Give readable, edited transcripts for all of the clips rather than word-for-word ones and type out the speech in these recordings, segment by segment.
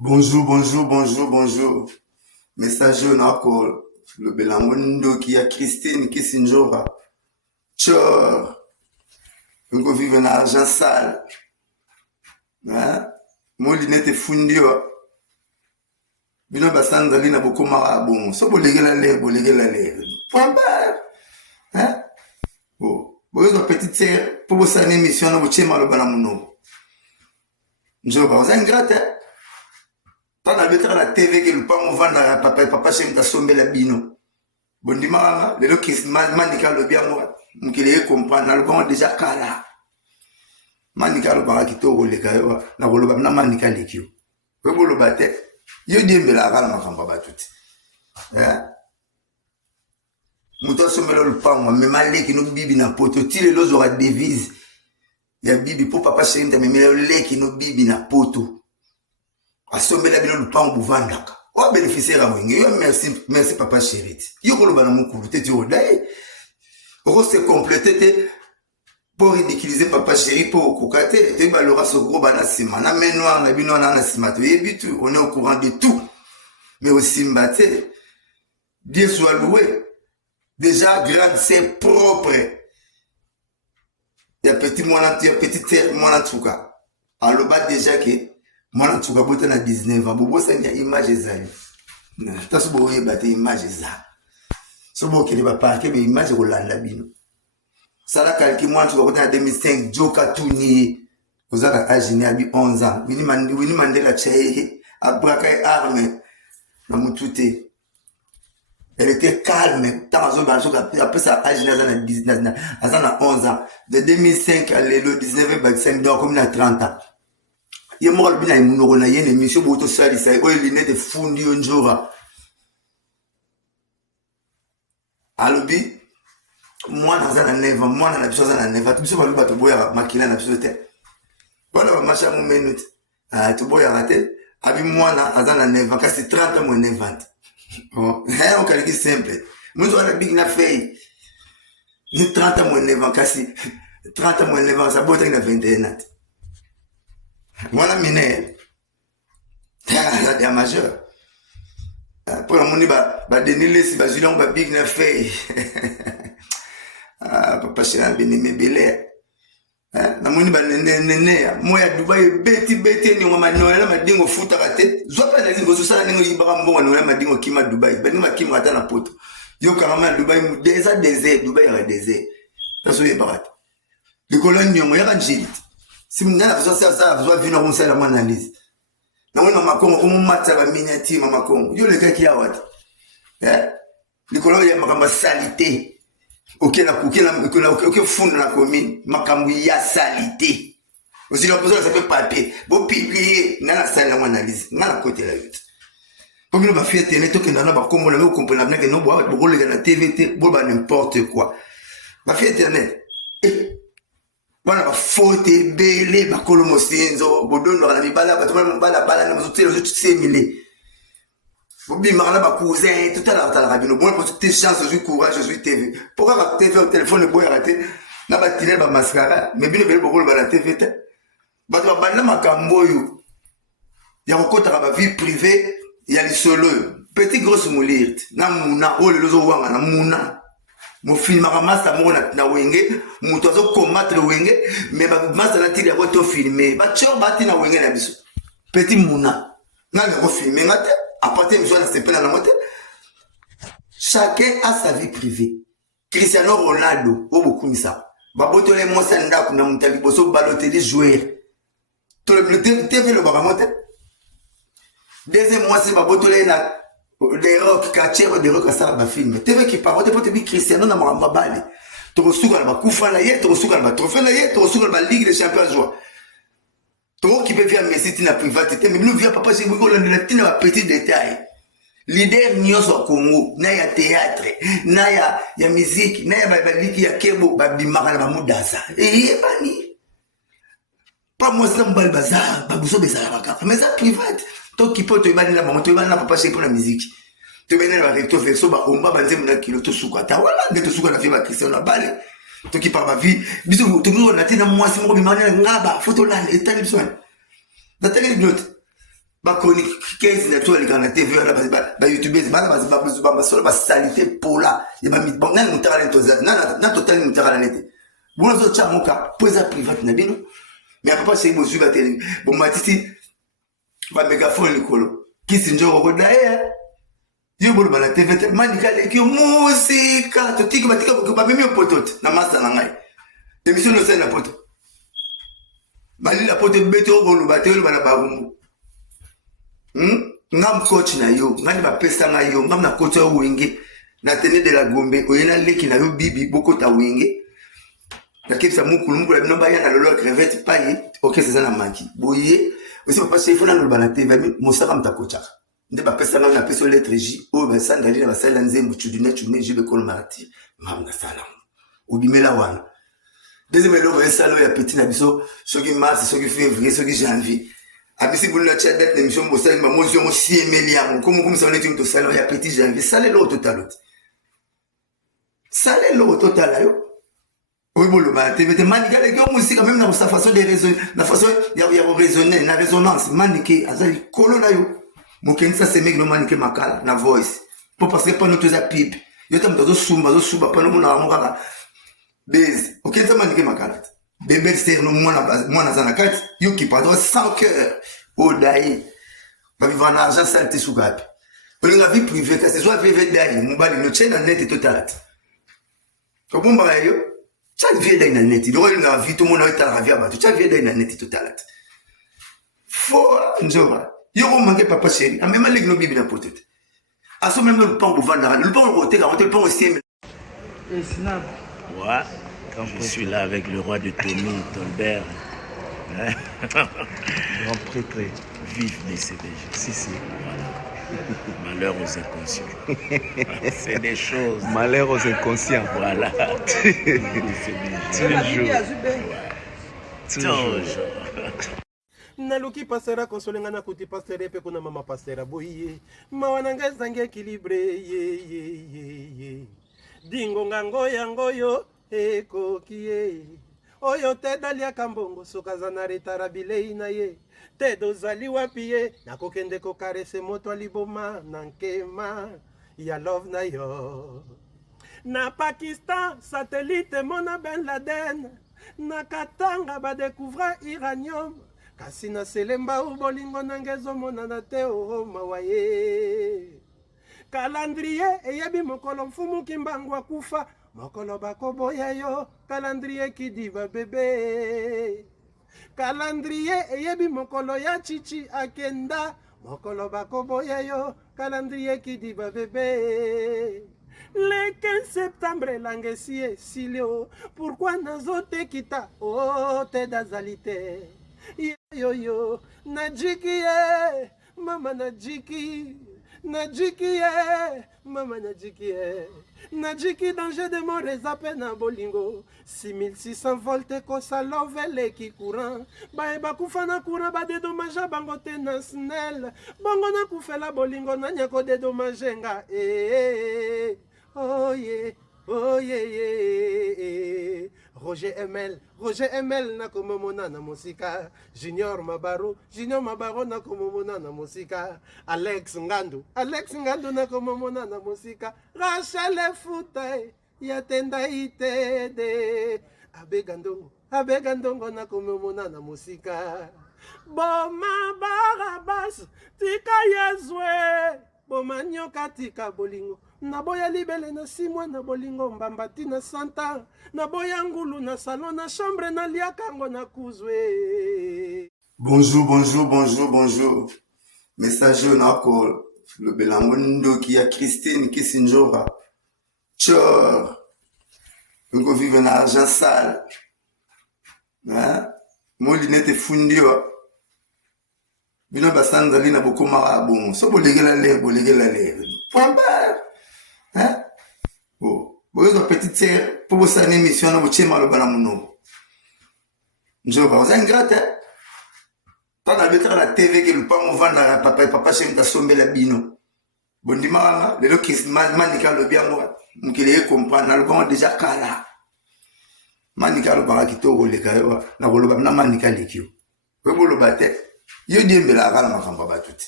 Bonjour, bonjour, bonjour, bonjour. Message nako le Belamundo qui a Christine Kissinjora. Tchor. Ngo vive na argent sale. Hein? Mo linete fundi wa. Bino basanda lina bokomara bon. So bolegela le. Point barre. Hein? Bon. Bozo petite sœur pour bosser une émission na bochema le Belamundo. Njoba, vous êtes ingrate, hein? Tant à la TV que le pas mon vendre papa chez ta sombe la bino. Bon dimanche, le qui manika le bien moi. Mukile comprendre le bon déjà kala. Manika le bara kito le kayo na boloba na manika lekio. We boloba te. Yo diembe la kala makamba ba tout. Hein? Muto sombe le pas moi mais maleki no bibi na poto tile lozo ra devise. Ya bibi pour papa chez ta mais le qui no bibi na poto. Asombela bino lupango buvandaka wa bénéficiaire wenge yo merci papa chéri yo koloba na mukulu tete odai oko se compléter te pour ridiculiser papa chéri pour kokate te balora so gros bana sima na menoir na bino na sima to yebi tout on est au courant de tout mais aussi mbaté Dieu soit loué déjà grade c'est propre ya petit terre mon en tout cas aloba déjà que moi en tout cas bote na 19 ans bobo sanya image ezali ta so boye bate image ezali so bo kele ba parke be image ko landa bino sala kalki moi en tout cas bote na 2005 joka tuni ozaka agine abi 11 ans wini mandela chaye abraka arme na mutute elle était calme tant azo ba so après ça agine azana 19 azana 11 ans de 2005 à le 19 ba 5 donc comme na 30 ans. Ye mo albina imunoko na yene mission boto salisa o linete fundi onjora alobi mwana za na neva mwana na biso za na neva biso baluba to boya makila na biso te bona ba masha mo minute to boya rate abi mwana aza na neva kasi 30 mo nevant oh on calcul simple muzo ana big na fei ni 30 mo neva kasi 30 mo neva sa bota na 21 ans. Voilà miné la majeur pour la moni ba denile si ba julon ba big na fei papa chéri bini mebele na moni ba nene moya Dubai beti ni ngoma noela madingo futa kate zopa na zingo sala ningo ibaka mbongo noela madingo kima Dubai bani makima ata na poto yo kama Dubai désert Dubai ya désert taso yebaka les colonies nyongo ya kanjili si mnana ça besoin vino comme ça la analyse na wona makongo comme matsa ba miniati mama kongo yo le kaki ya wati les colonies ya makamba salité OK funda na commune makambu ya salité aussi la personne ça peut papier bo publier na la salle la analyse na la côté la vite pour nous ba fiete ne to kenda na ba kombo na comprendre na que no bo le na TVT bo ba n'importe quoi ba fiete internet bana ba faute belé ba kolomo senzo bodondo na mibala ba tuma mibala bala na mazutelo zo tsemile bobi marana ba cousin tout à la rabino bon pour tes chances je suis courage je suis TV pourquoi ba TV au téléphone le boy raté na ba tiner ba mascara mais bino bele bokolo ba la TV te ba to ba na makambo yo ya kokota ba vie privée ya lisolo petit grosse moulirte na muna o le lozo wanga na muna mo filmaka masa mo na wenge muto azo combattre wenge mais ba masa na tili ya to filmer ba chor ba tina wenge na biso petit muna na le ko filmer ngate à partir de ça c'est pas na moté chacun a sa vie privée. Cristiano Ronaldo o bokumisa ba botole mo sanda kuna mutali boso balotelli joueur to le TV le ba moté deuxième mois c'est ba botole na des rock kachero des rock ça ba film TV qui parote pour te bi Cristiano na mamba bale to suka na kufa na ye to suka na trophée na ye to suka na Ligue des Champions joie to qui peut via Messi tina privaté mais nous via papa c'est beaucoup la tina ba petit détail leader nyoso Congo na ya théâtre na ya musique na ya ba liki ya kebo ba bimaka na ba mudasa bani pas moi ça mbal bazar ba buso bezala baka mais ça private to qui peut te bani la maman to bani la papa c'est pour la musique te bani la recto verso ba omba banze muna kilo to suka ta wala de to suka na fi ba Cristiano na bale to qui par ma vie biso to na tina moi c'est mo bimana ngaba photo là état besoin na tele note ba chronique 15 na toi les gars na TV ba youtubers ba solo ba salité pola et ba mit bon nan mutara le toza na total mutara la nete bon zo chamuka poza private na bino mais après c'est bo zuba télé bon matiti ba mégaphone le colo qui sinjoro ko dae yo bolo ba la TV manika le ki musique to tiki batika ko ba mimi potote na masa na ngai émission no c'est la poto bali la poto beto ko lo batelo bana ba gumbu ngam coach na yo ngani ba pesa na yo ngam na coach yo wenge na tene de la Gombe oyena leki na yo bibi boko ta wenge na kipsa mukulu mukulu bino ba ya na lolo crevette paye OK c'est ça na manki boye aussi pas chef na lo bana TV mosaka mta coach nde ba pesa na pesa lettre J o ba sandali na ba sala nzembo chudine jibe kol marati ngam na sala obimela wana deuxième eloko esalo ya petit na biso soki mars soki février soki janvier abisi bulu la chat date l'émission bosali ma motion mo siemeliamo comme ça on est tout salon ya petit janvier salé lo total yo oui bolo ba TV manika le ko musique même dans sa façon de raisonner la façon ya raisonner na résonance manike azali kolo na yo mo kenisa se mec no manike makala na voice pour parce que pas notre za pipe yo tam dozo suba pa no mona mo kaka base OK ça manike makala bébé c'est no mona za na kati yo qui pardon sans cœur odai ba vivre en argent saleté sous gapi pour la vie privée que ce soit privé dai mobali no chena net total ko bomba yo chaque vie dai na net do la vie tout le monde est à la vie ba chaque vie dai na net total fo nzora yo ko manque papa chéri a même les no bibi na potete aso même le pan pour vendre le pan au thé le pan aussi et snap ouais. Je suis là avec le roi de Tommy, Tolbert. Hein? Grand prêtre. Vive les CBG. Si. Voilà. Malheur aux inconscients. C'est des choses. Malheur aux inconscients. Voilà. Toujours. naluki pasera konsolenga na kuti pastere pe kuna mama pasera boye mawana ngezange équilibré ye dingo ngango yango yo ekokie oyo te daliaka mbongo sokaza na retara bilei na ye te dozali wapi ye nakokende kokarese moto aliboma na nkema ya love na yo na Pakistan satellite mona Ben Laden na Katanga badécouvre uranium kasi na selemba ubolingo nangezomonana te mawa ye calendrier eyebi mokolo mfumu kimbangu akufa mokolo bakoboya yo calendrier kidiva bebe calendrier eyebi mokolo ya chichi akenda mokolo bakoboya yo calendrier kidiva bebe le 15 septembre langesi esilio pourquoi nazotekita o te dazalite yo najiki ye mama najiki mama najiki danger de mon rezape na bolingo 6600 volts kosa lovele ki courant bae bakufa na courant badedommage bango te na snel bongo na kufela bolingo na nyako dedommage nga oh yeah. Roger ML na komomona na musika Junior Mabaro na komomona na musika Alex Ngandu na komomona na musika Rachel Futa ya tenda itede abegandongo na komomona na musika Boma Barabas tika Yezwe Boma nyoka tika bolingo naboya libele na 6 mois na bolingo mbambati na santa naboya ngulu na salon na chambre na liakango na kuzwe. Bonjour. Message nako le belamondo qui a Christine Kisinjora. Chor. Ngo vive na argent sale. Hein? Mo linete fundio. Bino basanda lina bokoma bon. So bolegela le. Point barre. Hein? Bon, vous petite sœur pour vous une émission na boche malo bana muno. Njoba, vous êtes ingrate. Pas na betra la TV que le pas mon vendre papa chez ta sombe la bino. Bon dimanga, le loki manika le bien moi. Mukile comprendre le bon déjà kala. Manika le bara kito le kayo na boloba na manika lekio. We boloba te. Yo diembela kala makamba batuti.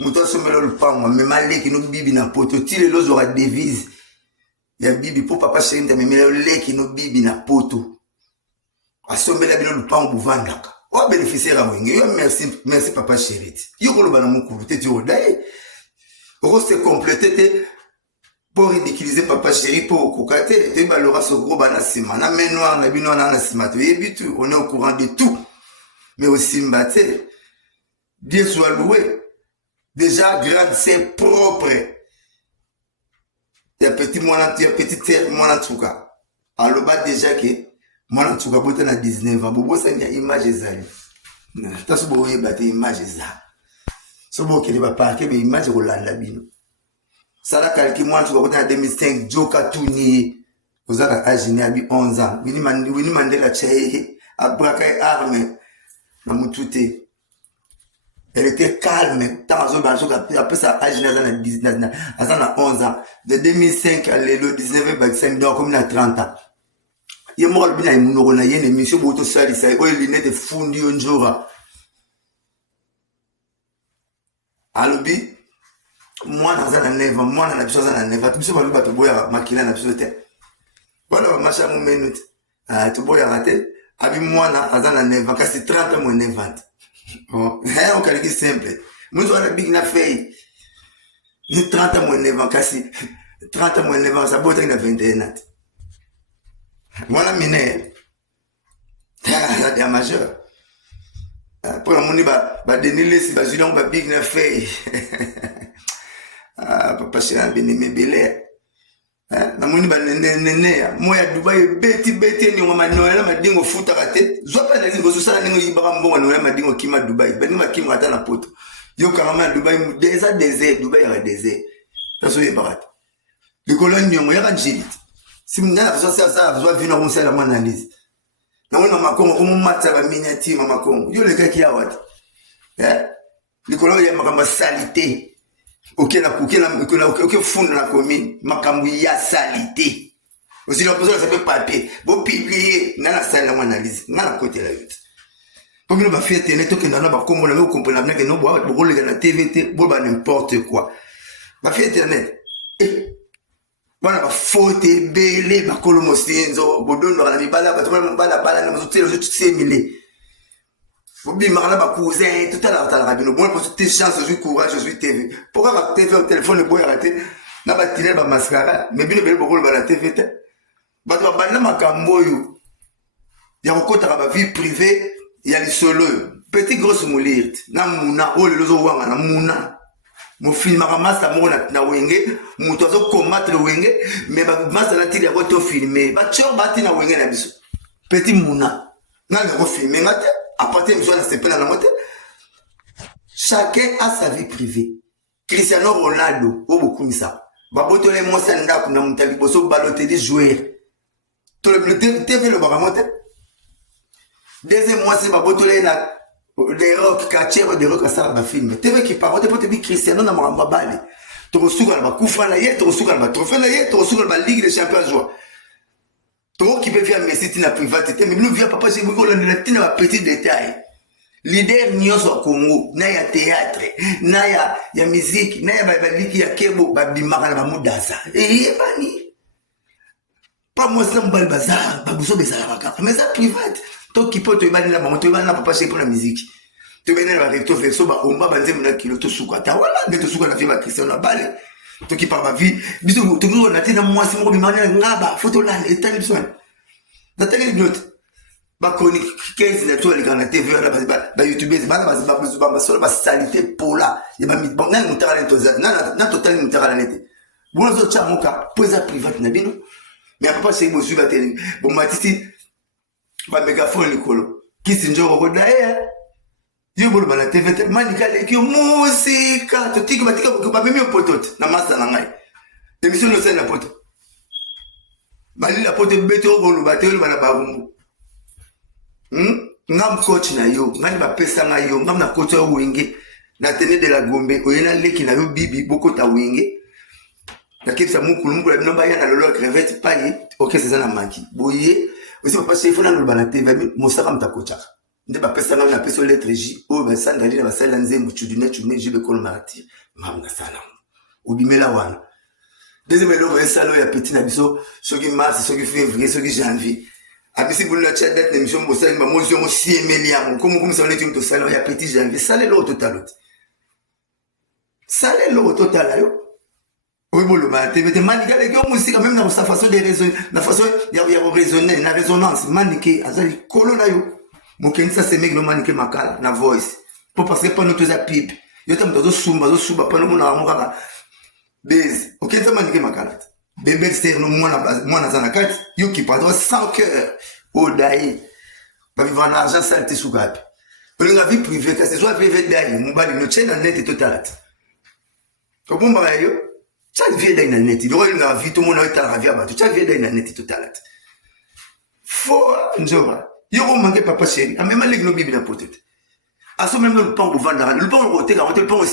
Muto somelo lupango me maleki no bibi na poto tile lozo aura devise. Ya bibi pour papa chéri ta me leki no bibi na poto. Asombela bino lupango buvandaka. Wa bénéficiaire à wenge. Yo merci papa chéri. Yo koloba na mukulu te yo dai. Oko se compléter pour ridiculiser papa chéri pour kokate te balora so gros bana sima na main noire na bino na sima to yebitu on est au courant de tout mais aussi mbaté Dieu soit loué déjà grande c'est propre ya petit mwana tu petit terre mwana tuka aloba déjà que mwana tuka bota na 19 ans bobo sa nya image ezali ta so boye bate image za so bo kele ba parke be image ko landa bino Sala kalki mwana tuka kota na 2005 Joka Tuni Ozaka ajini abi 11 ans Wini Mandela Tchaye Abraka et arme Na mutute Elle était calme Tant après ça ajini Azana 11 ans De 2005 à l'élo 19 25 donc comme il a 30 ans Yé mort bina imunoro na yé émission Boto sali sa Oye lunette fundi onjora Alobi moi dans un 9 ans moi dans la chose dans 9 ans tout ça va lui battre boya makila na bisote voilà macha mon minute ah tu boya raté abi moi dans un 9 ans kasi 30 moins 9 ans bon on calcule simple moi on a big na fait ni 30 moins 9 ans kasi 30 moins 9 ans ça bote na 21 ans voilà mine ah la majeur pour la moni ba denile si ba julon ba big na fait papa chéri benime belé na moni ba nene moya Dubai beti ni ngoma noela madingo futa kate zopa na zingo susala ningo yibaka mbongo noela madingo kima Dubai benima kima ata na poto yo kama Dubai désert Dubai ya désert taso yibaka les colonies nyongo ya kanjili simna na ça vino comme ça la analyse na wona makongo comme matsa ba miniature makongo yo le kaki ya wati les colonies ya makamba salité Ok, fond dans la commune, makambu ya salité. Aussi, la personne s'appelle papier. Bon, publier, dans la salle, dans l'analyse, dans la côté de la lutte. Pour que nous fassions internet, que nous avons compris, nous comprenons que nous avons la TVT, nous avons n'importe quoi. Nous avons internet. Voilà, ma faute, belé, ma colomostenzo, bodon, la mibala, bala, nous avons tout milé. Obi marla ba cousin tout à l'heure ta rabino bon pour tes chances je suis courage je suis TV pourquoi ba TV au téléphone le boy arrêté na ba tirer ba mascara mais bino belo bokolo ba la TV te ba to ba na makambo yo ya kokota ba vie privée ya li solo petit grosse moulirte na muna o le lozo wanga na muna mo film ramasa mo na wenge muto zo combattre wenge mais ba masa na tiri ya ko to filmer ba tcho ba tina wenge na biso petit muna na le filmer ngate à partir de la moitié, chacun a sa vie privée. Cristiano Ronaldo, au beaucoup ça. Baboto les monsanda kuna mutali boso baloté des joueurs. Tout le TV le baramote. Deuxième mois c'est baboto les na des rock catcher des rock ça ba film. TV qui parle de pote bi Cristiano na mamba bali. To suka na kufa na ye, to suka na trophée na ye, to suka na Ligue des Champions joueur. Toi qui peux faire Messi tina privatité mais nous vient papa chez vous on a tina petit détail leader nyonso au Congo na ya théâtre na ya musique na ya baliki ya kebo babimaka na bamudasa bani pas moi ça mbal bazar babuso bezala baka mais ça private toi qui peut te bani la maman te bani la papa chez pour la musique te bani la recto verso ba omba banze mona kilo to suka ta wala de to suka na fiba Cristiano bale to qui par ma vie biso to ko na tina moi c'est mo bimana ngaba photo là etali besoin na tele note ba koni 15 na to le kana TV ba YouTube ba solo ba salité pola ya ba mit bon na mutara to za na total mutara nete bon zo chamuka poza private na bino mais papa c'est mo suba tele bon matiti ba mégaphone likolo kisi njoko ko da yo bolo ba la TV manika le ki musika to tiki batika ba memi potote na masa na ngai émission no sena poto bali la poto beto ko lu batelo bana ba bumbu ngam coach na yo ngani ba pesa na yo ngam na coach yo wenge na tene de la Gombe oyena leki na yo bibi boko ta wenge na kipsa mukulu mukulu no ba ya na lolo crevette paye OK c'est ça na maki boye aussi papa chef na no bana TV mosaka mtakocha nde ba pesa na pesa lettre J o ba sanga lina ba sala nzembo chudune jibe kol marati mamna sala ubimela wana deuxième eloko esalo ya petit na biso soki mars soki février soki janvier abisi bulu la chat date émission mosali ba mozo mo siemeliamo comme ça on est tout salon ya petit janvier sale lo total sale lo total ayo oui bon le matin mais manique avec yo musique même dans sa façon de raisonner la façon il y a raisonner na résonance manique azali kolo na yo mokenisa se mec no manique makala na voice pour parce que pas notre za pipe yo tam dozo suba pas no mona mokaka base okenisa manique makala bébé c'est no mona za na kati yo qui pas sans cœur odai ba vivre en argent saleté sougapi pour la vie privée que ce soit privé dai mobali no chena net total obomba yo chaque vie dans net il aura une vie tout le monde a été ravi à battre chaque vie dans net total faut njoba yo ko manquer papa chéri a même les gnobi na potete aso même le pan au vendre le pan au hôtel le pan au